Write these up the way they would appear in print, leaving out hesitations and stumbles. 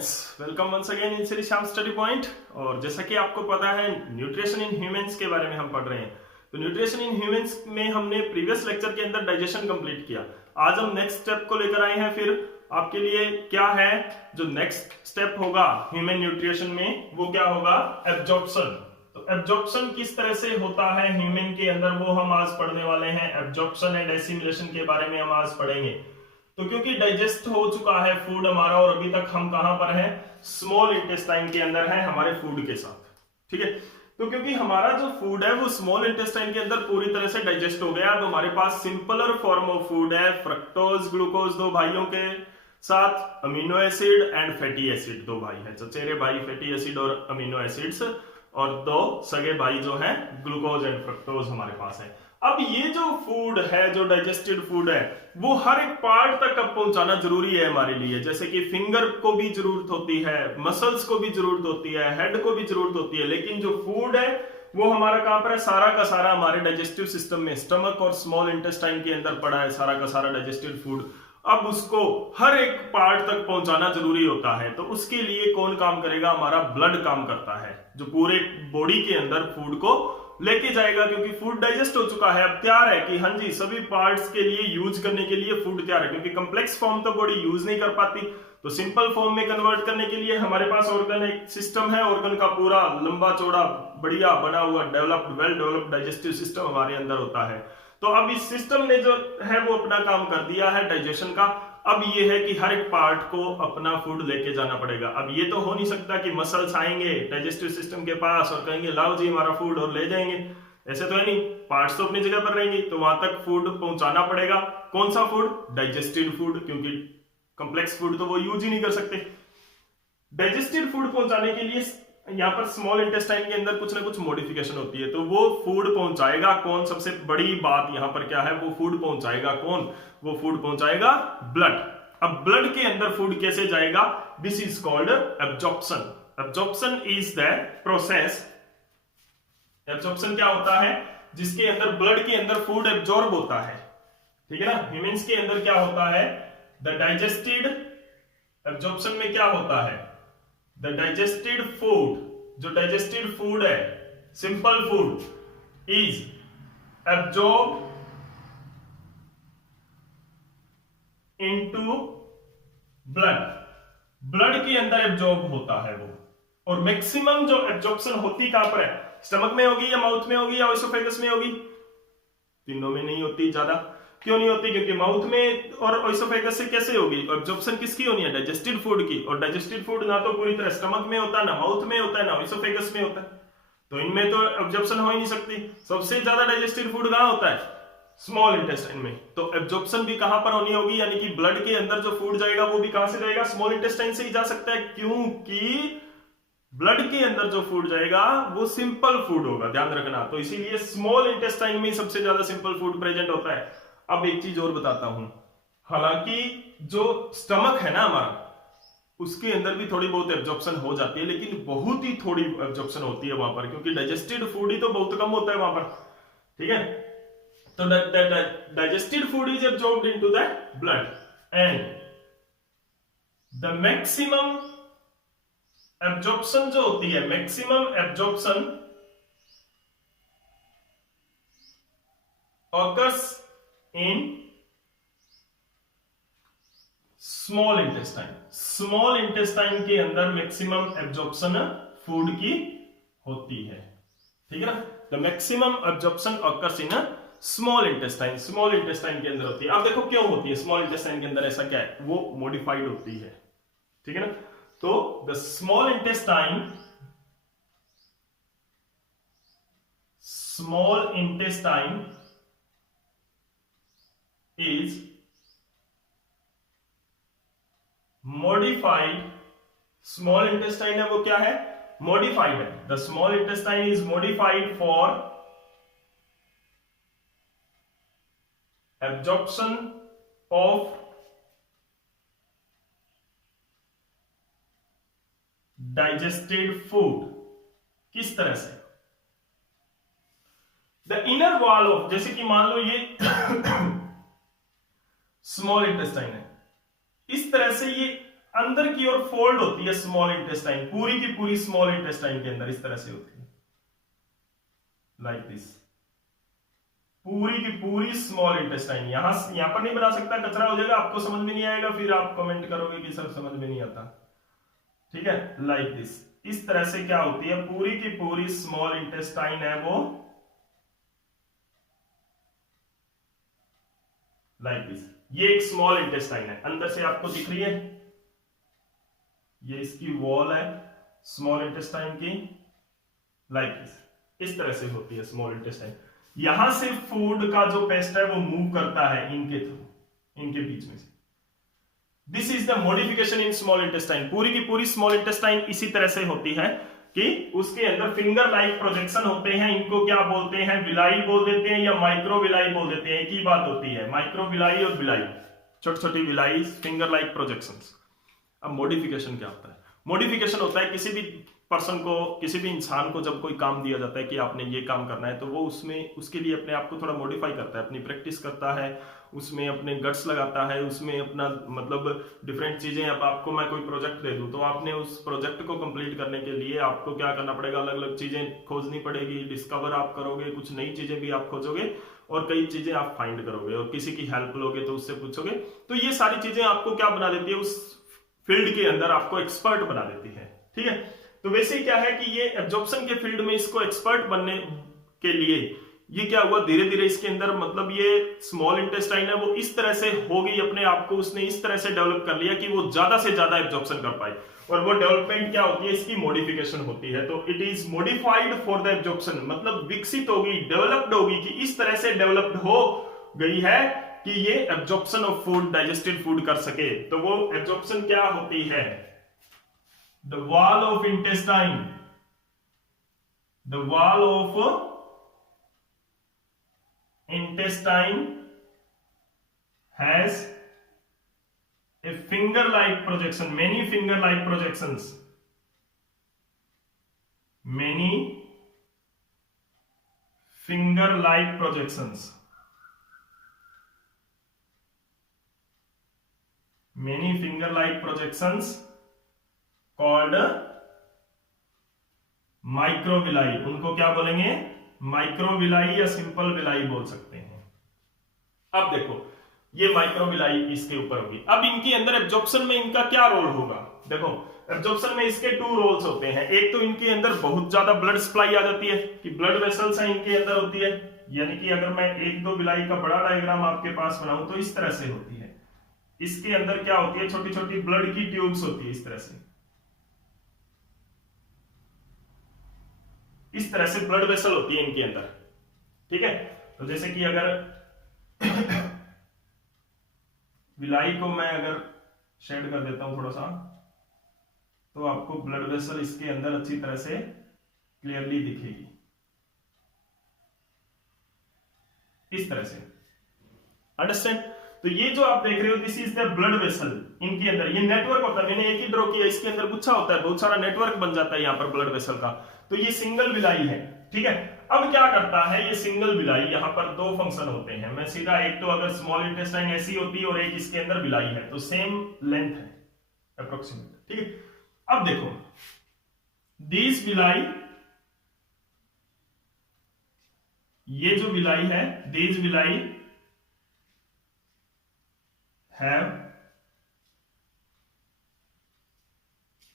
Students, welcome once again in Shri Shyam study point. और जैसा कि आपको पता है न्यूट्रिशन इन ह्यूमंस के बारे में हम पढ़ रहे हैं। तो न्यूट्रिशन इन ह्यूमंस में हमने प्रीवियस लेक्चर के अंदर डाइजेशन कंप्लीट किया। आज हम नेक्स्ट स्टेप को लेकर आए हैं। फिर आपके लिए क्या है जो नेक्स्ट स्टेप होगा ह्यूमन न्यूट्रिशन में, वो क्या होगा? एब्जॉर्प्शन। तो एब्जॉर्प्शन किस तरह से होता है ह्यूमन के अंदर, वो हम आज पढ़ने वाले हैं। एब्जॉर्प्शन एंड एसिमिलेशन के बारे में हम आज पढ़ेंगे। तो क्योंकि डाइजेस्ट हो चुका है फूड हमारा, और अभी तक हम कहां पर हैं? स्मॉल इंटेस्टाइन के अंदर है हमारे फूड के साथ, ठीक है। तो क्योंकि हमारा जो फूड है वो स्मॉल इंटेस्टाइन के अंदर पूरी तरह से डाइजेस्ट हो गया, तो हमारे पास सिंपलर फॉर्म ऑफ फूड है। फ्रक्टोज ग्लूकोज दो भाइयों के साथ amino acid and fatty acid दो भाई है, चचेरे भाई फैटी एसिड और अमीनो एसिड्स, और दो सगे भाई जो है ग्लूकोज एंड फ्रक्टोज हमारे पास है। अब ये जो फूड है, जो डाइजेस्टेड फूड है, वो हर एक पार्ट तक अब पहुंचाना जरूरी है हमारे लिए। जैसे कि फिंगर को भी जरूरत होती है, मसल्स को भी जरूरत होती है, हेड को भी जरूरत होती है, लेकिन जो फूड है वो हमारा कहां पर है? सारा का सारा हमारे डाइजेस्टिव सिस्टम में, स्टमक और स्मॉल इंटेस्टाइन के अंदर पड़ा है सारा का सारा डाइजेस्टेड फूड। अब उसको हर एक पार्ट तक पहुंचाना जरूरी होता है। तो उसके लिए कौन काम करेगा? हमारा ब्लड काम करता है, जो पूरे बॉडी के अंदर फूड को लेके जाएगा। क्योंकि फूड डाइजेस्ट हो चुका है, अब तैयार है कि हाँ जी सभी पार्ट्स के लिए यूज करने के लिए फूड तैयार है। क्योंकि कॉम्प्लेक्स फॉर्म तो बॉडी यूज नहीं कर पाती, तो सिंपल फॉर्म में कन्वर्ट करने के लिए हमारे पास ऑर्गन एक सिस्टम है। ऑर्गन का पूरा लंबा चौड़ा बढ़िया बना हुआ developed well developed digestive system हमारे अंदर होता है। तो अब इस सिस्टम ने जो है वो अपना काम कर दिया है डाइजेशन का। अब ये है कि हर एक पार्ट को अपना फूड लेके जाना पड़ेगा। अब ये तो हो नहीं सकता कि मसल्स आएंगे डाइजेस्टिव सिस्टम के पास और कहेंगे लाओ जी हमारा फूड और ले जाएंगे, ऐसे तो है नहीं। पार्ट्स तो अपनी जगह पर रहेंगे, तो वहां तक फूड पहुंचाना पड़ेगा। कौन सा फूड? डाइजेस्टेड फूड, क्योंकि कॉम्प्लेक्स फूड तो वो यूज ही नहीं कर सकते। डाइजेस्टेड फूड पहुंचाने के लिए यहाँ पर स्मॉल इंटेस्टाइन के अंदर कुछ ना कुछ मॉडिफिकेशन होती है। तो वो फूड पहुंचाएगा कौन? सबसे बड़ी बात यहाँ पर क्या है? वो फूड पहुंचाएगा कौन? वो फूड पहुंचाएगा ब्लड। अब ब्लड के अंदर फूड कैसे जाएगा? This is called absorption. Absorption is the process. Absorption क्या होता है? जिसके अंदर ब्लड के अंदर फूड एब्जॉर्ब होता है, ठीक है ना। ह्यूमंस के अंदर क्या होता है? द डाइजेस्टेड, एब्जॉर्प्शन में क्या होता है? द डाइजेस्टेड फूड, जो डाइजेस्टेड फूड है, simple food is absorb into blood. Blood के अंदर एब्जॉर्ब होता है वो। और मैक्सिमम जो एब्जॉर्प्शन होती कहां पर है? स्टमक में होगी या माउथ में होगी या ओइसोफेगस में होगी? तीनों में नहीं होती ज्यादा। क्यों नहीं होती? क्योंकि माउथ में और ओइसोफेगस से कैसे होगी एब्जॉर्प्शन? किसकी होनी है? डाइजेस्टेड फूड की। और डाइजेस्टेड फूड ना तो पूरी तरह स्टमक में होता है, ना माउथ में होता है, ना ओइसोफेगस में होता है। तो इनमें तो एब्जॉर्प्शन हो ही नहीं सकती। सबसे ज्यादा डाइजेस्टेड फूड कहां होता है? स्मॉल इंटेस्टाइन में। तो एब्जॉर्प्शन भी कहां पर होनी होगी? यानी कि ब्लड के अंदर जो फूड जाएगा वो भी कहां से जाएगा? स्मॉल इंटेस्टाइन से ही जा सकता है, क्योंकि ब्लड के अंदर जो फूड जाएगा वो सिंपल फूड होगा, ध्यान रखना। तो इसीलिए स्मॉल इंटेस्टाइन में सबसे ज्यादा सिंपल फूड प्रेजेंट होता है। अब एक चीज और बताता हूं, हालांकि जो स्टमक है ना हमारा, उसके अंदर भी थोड़ी बहुत एब्जॉर्प्शन हो जाती है, लेकिन बहुत ही थोड़ी एब्जॉर्प्शन होती है वहां पर, क्योंकि डाइजेस्टेड फूड ही तो बहुत कम होता है वहां पर, ठीक है। तो digested food is absorbed into the blood and the maximum absorption जो होती है, maximum absorption occurs in small intestine. Small intestine के अंदर मैक्सिमम एब्जॉर्प्शन फूड की होती है, ठीक है ना। The maximum absorption occurs in small intestine. Small intestine के अंदर होती है। अब देखो क्यों होती है स्मॉल इंटेस्टाइन के अंदर? ऐसा क्या है? वो मॉडिफाइड होती है, ठीक है ना। तो the small intestine is modified। Small intestine है वो क्या है? मॉडिफाइड है। The small intestine is modified for absorption of digested food. किस तरह से? द इनर वॉल ऑफ, जैसे कि मान लो ये स्मॉल इंटेस्टाइन है, इस तरह से ये अंदर की ओर फोल्ड होती है स्मॉल इंटेस्टाइन, पूरी की पूरी स्मॉल इंटेस्टाइन के अंदर इस तरह से होती है, लाइक दिस, पूरी की पूरी स्मॉल इंटेस्टाइन। यहां पर नहीं बना सकता, कचरा हो जाएगा, आपको समझ में नहीं आएगा, फिर आप कमेंट करोगे कि सर समझ में नहीं आता। ठीक है, लाइक दिस, इस तरह से क्या होती है, पूरी की पूरी स्मॉल इंटेस्टाइन है वो लाइक दिस। ये एक स्मॉल इंटेस्टाइन है, अंदर से आपको दिख रही है, ये इसकी वॉल है स्मॉल इंटेस्टाइन की, लाइक दिस, इस तरह से होती है स्मॉल इंटेस्टाइन। यहां से फूड का जो पेस्ट है वो मूव करता है इनके थ्रू, इनके बीच में से। This is the modification in small intestine. पूरी की पूरी स्मॉल इंटेस्टाइन इसी तरह से होती है कि उसके अंदर फिंगर लाइक प्रोजेक्शन होते हैं, इनको क्या बोलते हैं, विलाई बोल देते हैं या माइक्रो विलाई बोल देते हैं, एक ही बात होती है, माइक्रो विलाई और विलाई, छोटी छोटी विलाई, फिंगर लाइक प्रोजेक्शंस। अब मॉडिफिकेशन क्या होता है? मॉडिफिकेशन होता है किसी भी पर्सन को, किसी भी इंसान को जब कोई काम दिया जाता है कि आपने ये काम करना है, तो वो उसमें उसके लिए अपने आप को थोड़ा मॉडिफाई करता है, अपनी प्रैक्टिस करता है, उसमें अपने गट्स लगाता है, उसमें अपना मतलब डिफरेंट चीजें। अब आपको मैं कोई प्रोजेक्ट दे दूं तो आपने उस प्रोजेक्ट को कंप्लीट करने के लिए आपको क्या करना पड़ेगा, अलग अलग चीजें खोजनी पड़ेगी, डिस्कवर आप करोगे, कुछ नई चीजें भी आप खोजोगे और कई चीजें आप फाइंड करोगे और किसी की हेल्प लोगे तो उससे पूछोगे। तो ये सारी चीजें आपको क्या बना देती है, उस फील्ड के अंदर आपको एक्सपर्ट बना देती है। ठीक है, तो वैसे क्या है कि ये एब्जॉर्प्शन के फील्ड में इसको एक्सपर्ट बनने के लिए ये क्या हुआ, धीरे धीरे इसके अंदर मतलब ये स्मॉल इंटेस्टाइन है वो इस तरह से हो गई, अपने आप को उसने इस तरह से डेवलप कर लिया कि वो ज्यादा से ज्यादा एब्जॉर्प्शन कर पाए। और वो डेवलपमेंट क्या होती है, इसकी मॉडिफिकेशन होती है। तो it is modified for the absorption, मतलब विकसित होगी, डेवलप्ड होगी, कि इस तरह से डेवलप्ड हो गई है कि ये absorption of food, digested food कर सके। तो वो एब्जॉर्प्शन क्या होती है, the wall of intestine, the wall of intestine has a finger-like projection, many finger-like projections, many finger-like projections, many finger-like projections called microvilli। उनको क्या बोलेंगे, माइक्रोविलाई या सिंपल विलाई बोल सकते हैं। अब देखो ये माइक्रोविलाई इसके ऊपर होगी। अब इनके अंदर एब्जॉर्प्शन में इनका क्या रोल होगा, देखो एब्जॉर्प्शन में इसके 2 रोल्स होते हैं। एक तो इनके अंदर बहुत ज्यादा ब्लड सप्लाई आ जाती है कि ब्लड वेसल्स है इनके अंदर होती है, यानी कि अगर मैं 1-2 विलाई का बड़ा डायग्राम आपके पास बनाऊं तो इस तरह से होती है। इसके अंदर क्या होती है, छोटी छोटी ब्लड की ट्यूब्स होती है, इस तरह से, इस तरह से ब्लड वेसल होती है इनके अंदर। ठीक है, तो जैसे कि अगर विलाई को मैं अगर शेड कर देता हूं थोड़ा सा, तो आपको ब्लड वेसल इसके अंदर अच्छी तरह से क्लियरली दिखेगी, इस तरह से, अंडरस्टैंड। तो ये जो आप देख रहे हो this is the blood vessel, इनके अंदर ये नेटवर्क होता है, मैंने एक ही ड्रॉ किया, इसके अंदर गुच्छा होता है, बहुत सारा नेटवर्क बन जाता है यहां पर ब्लड वेसल का। तो ये सिंगल विलाई है। ठीक है, अब क्या करता है ये सिंगल विलाई, यहां पर 2 फंक्शन होते हैं। मैं सीधा, एक तो अगर स्मॉल इंटेस्टाइन ऐसी होती है और एक इसके अंदर विलाई है, तो सेम लेंथ है अप्रोक्सीमेट। ठीक है, अब देखो दिस विलाई, ये जो विलाई है, this villi have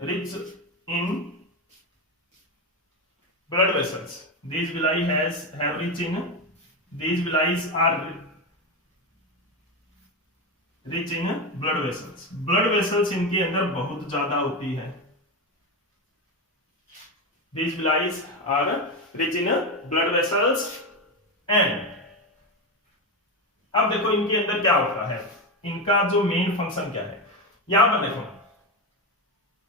rich in blood vessels. These villi have rich in, these villi are rich in blood vessels. Blood vessels इनके अंदर बहुत ज्यादा होती है। These villi are rich in blood vessels and अब देखो इनके अंदर क्या होता है, इनका जो मेन फंक्शन क्या है, यहां पर देखो।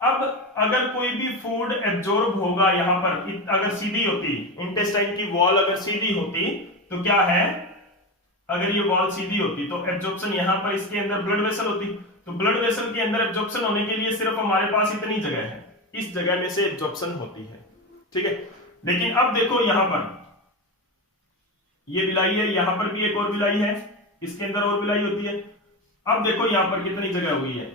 अब अगर कोई भी फूड एब्जॉर्ब होगा, यहां पर अगर सीधी होती, इंटेस्टाइन की वॉल अगर सीधी होती तो क्या है, अगर ये वॉल सीधी होती तो एब्जॉर्प्शन यहां पर इसके अंदर ब्लड वेसल होती, तो ब्लड वेसल के अंदर एब्जॉर्प्शन होने के लिए सिर्फ हमारे पास इतनी जगह है, इस जगह में से एब्जॉर्प्शन होती है। ठीक है, लेकिन अब देखो यहां पर ये विलाई है, यहां पर भी एक और विलाई है, इसके अंदर और विलाई होती है। अब देखो यहां पर कितनी जगह हुई है,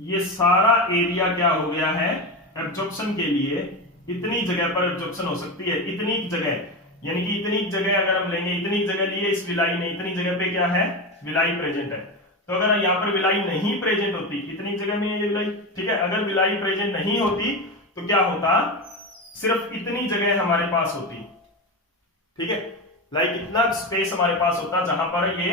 ये सारा एरिया क्या हो गया है एब्जॉर्प्शन के लिए, इतनी जगह पर एब्जॉर्प्शन हो सकती है, इतनी जगह, यानी कि इतनी जगह अगर हम लेंगे, इतनी जगह लिए इस विलाई ने, इतनी जगह पे क्या है विलाई प्रेजेंट है। तो अगर यहाँ पर विलाई नहीं प्रेजेंट होती, इतनी जगह में ये विलाई, ठीक है, अगर विलाई प्रेजेंट नहीं होती तो क्या होता, सिर्फ इतनी जगह हमारे पास होती, ठीक है, लाइक इतना स्पेस हमारे पास होता जहां पर ये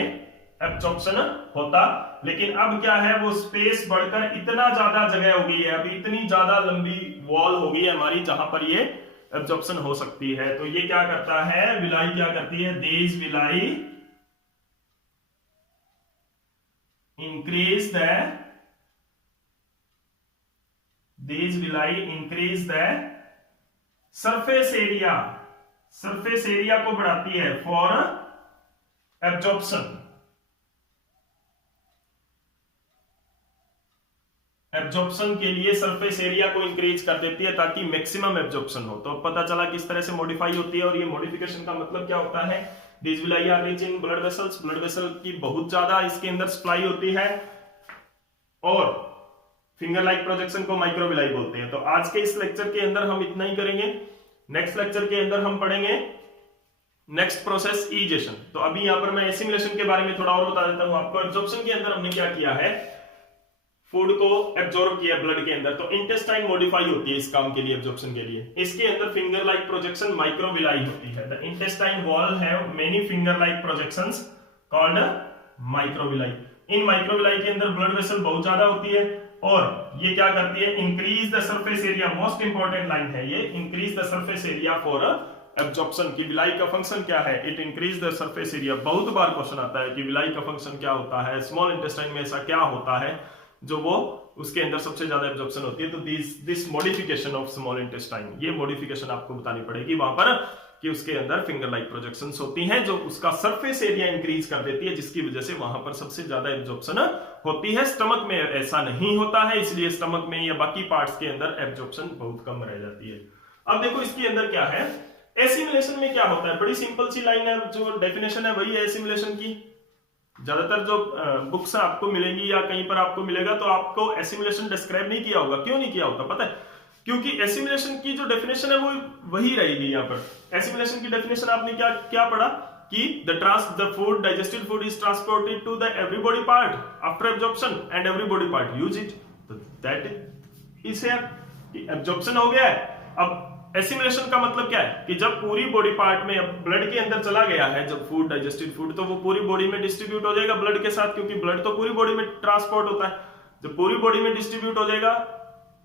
एब्जॉर्प्शन होता। लेकिन अब क्या है, वो स्पेस बढ़कर इतना ज्यादा जगह हो गई है, अभी इतनी ज्यादा लंबी वॉल हो गई है हमारी जहां पर ये एब्जॉर्प्शन हो सकती है। तो ये क्या करता है, विलाई क्या करती है, this villi increase the surface area, surface area को बढ़ाती है फॉर एब्जॉर्प्शन। एब्जॉर्प्शन के लिए सरफेस एरिया को इंक्रीज कर देती है ताकि मैक्सिमम एब्जॉर्प्शन हो। तो पता चला किस तरह से मॉडिफाई होती है, और ये मॉडिफिकेशन का मतलब क्या होता है, this villi are rich in blood vessels, blood vessel की बहुत ज्यादा इसके अंदर सप्लाई होती है, और फिंगर लाइक प्रोजेक्शन को माइक्रोविलाई बोलते हैं। तो आज के इस लेक्चर के अंदर हम इतना ही करेंगे। नेक्स्ट लेक्चर के अंदर हम पढ़ेंगे नेक्स्ट प्रोसेस ईजेशन। तो अभी यहां पर मैं एसिमिलेशन के बारे में थोड़ा और बता देता हूं आपको। एब्जॉर्प्शन के अंदर हमने क्या किया है, फूड को एब्जॉर्ब किया ब्लड के अंदर, तो इंटेस्टाइन मॉडिफाई होती है इस काम के लिए, एब्जॉर्प्शन के लिए। इसके अंदर फिंगर लाइक प्रोजेक्शन माइक्रोविलाई होती है। The intestine wall have many finger like projections called microvilli. In microvilli के अंदर ब्लड वेसल बहुत ज्यादा होती है, और ये क्या करती है, increase the surface area, most important line है ये, increase the surface area for absorption. की विलाई का फंक्शन क्या है, it increase the surface area. बहुत बार क्वेश्चन आता है कि विलाई का फंक्शन क्या होता है, स्मॉल इंटेस्टाइन में ऐसा क्या होता है जो वो उसके अंदर सबसे ज्यादा एब्जॉर्प्शन होती है। तो this modification of small intestine, ये मॉडिफिकेशन आपको बतानी पड़ेगी वहां पर कि उसके अंदर फिंगर लाइक प्रोजेक्शंस होती हैं जो उसका सरफेस एरिया इंक्रीज कर देती है, जिसकी वजह से वहां पर सबसे ज्यादा एब्जॉर्प्शन होती है। स्टमक में ऐसा नहीं होता है, इसलिए स्टमक में या बाकी पार्ट्स के अंदर एब्जॉर्प्शन बहुत कम रह जाती है। अब देखो इसके अंदर क्या है, एसिमिलेशन में क्या होता है, बड़ी सिंपल सी लाइन है, जो डेफिनेशन है वही है एसिमिलेशन की। ज्यादातर जो बुक्स आपको मिलेंगी या कहीं पर आपको मिलेगा तो आपको एसिमिलेशन डिस्क्राइब नहीं किया होगा। क्यों नहीं किया होता पता है, क्योंकि एसिमिलेशन की जो डेफिनेशन है वो वही रहेगी। यहाँ पर एसिमिलेशन की डेफिनेशन आपने क्या पढ़ा कि the food, digested food is transported to the every body part after absorption and every body part use it. तो दैट इज हियर एब्जॉर्प्शन हो गया है। अब एसिमिलेशन का मतलब क्या है कि जब पूरी बॉडी पार्ट में ब्लड के अंदर चला गया है, जब फूड, डाइजेस्टेड फूड, तो वो पूरी बॉडी में डिस्ट्रीब्यूट हो जाएगा ब्लड के साथ, क्योंकि ब्लड तो पूरी बॉडी में ट्रांसपोर्ट होता है। जब पूरी बॉडी में डिस्ट्रीब्यूट हो जाएगा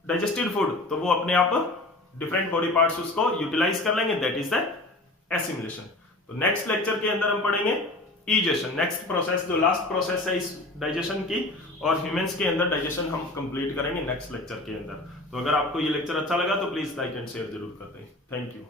डाइजेस्टेड फूड, तो वो अपने आप डिफरेंट बॉडी पार्ट्स उसको यूटिलाइज कर लेंगे, दैट इज द एसिमिलेशन। तो नेक्स्ट लेक्चर के अंदर हम पढ़ेंगे ईजेशन, नेक्स्ट प्रोसेस, जो लास्ट प्रोसेस है इस डाइजेशन की, और ह्यूमंस के अंदर डाइजेशन हम कंप्लीट करेंगे नेक्स्ट लेक्चर के अंदर। तो अगर आपको ये लेक्चर अच्छा लगा तो प्लीज लाइक एंड शेयर जरूर कर दें। Thank you.